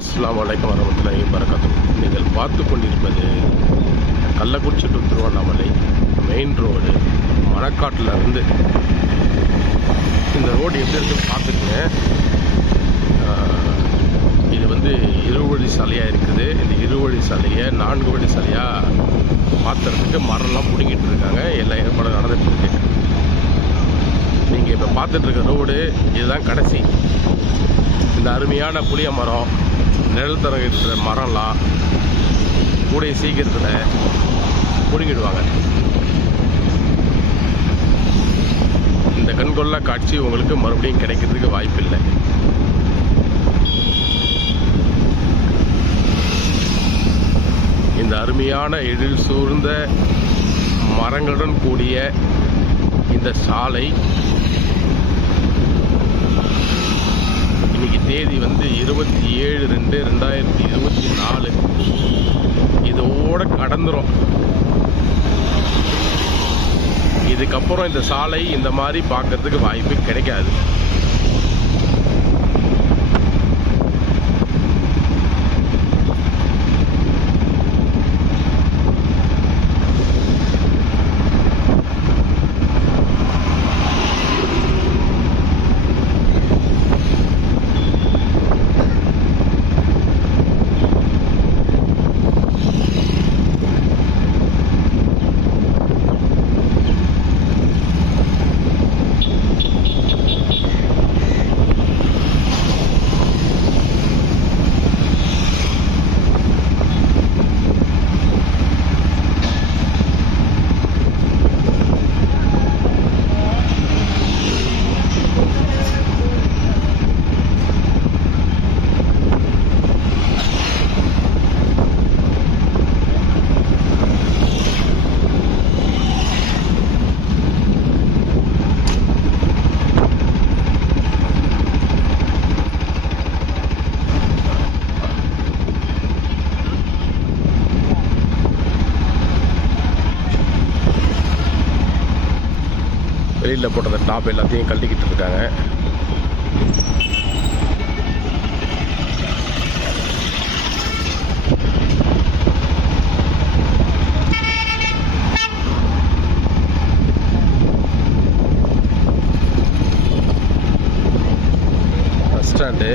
அஸ்ஸலாமு அலைக்கும் வரஹ்மத்துல்லாஹி வபரகாத்துஹு. நீங்கள் பார்த்து கொண்டிருப்பது Kallakurichi to Tiruvannamalai main road மணக்காட்டில் இருந்து. இந்த ரோடு எப்படி இருக்குன்னு பார்த்துக்குங்க. இது வந்து இருவழி சாலையாக இருக்குது. இந்த இருவழி சாலையை 4 வழி சாலையாக மாற்றுறதுக்கு மரம்லாம் பிடிங்கிட்டு இருக்காங்க. எல்லா ஏற்பாடும் நடந்துட்டு இருக்கு. நீங்கள் இப்போ பார்த்துட்டு இருக்க ரோடு இதுதான் கடைசி. இந்த அருமையான புளிய மரம், நிழல் தரங்கிற மரம்லாம் கூடிய சீக்கிரத்தில் பிடுங்கிடுவாங்க. இந்த கண்கொள்ளா காட்சி உங்களுக்கு மறுபடியும் கிடைக்கிறதுக்கு வாய்ப்பில்லை. இந்த அருமையான எழில் சூழ்ந்த மரங்களுடன் கூடிய இந்த சாலை இன்னைக்கு தேதி வந்து 27/2/2024. இதோட கடந்துரும். இதுக்கப்புறம் இந்த சாலை இந்த மாதிரி பார்க்கறதுக்கு வாய்ப்பு கிடைக்காது. வெளியில் போட்ட டாப் எல்லாத்தையும் கழட்டிக்கிட்டு இருக்காங்க. Bus stand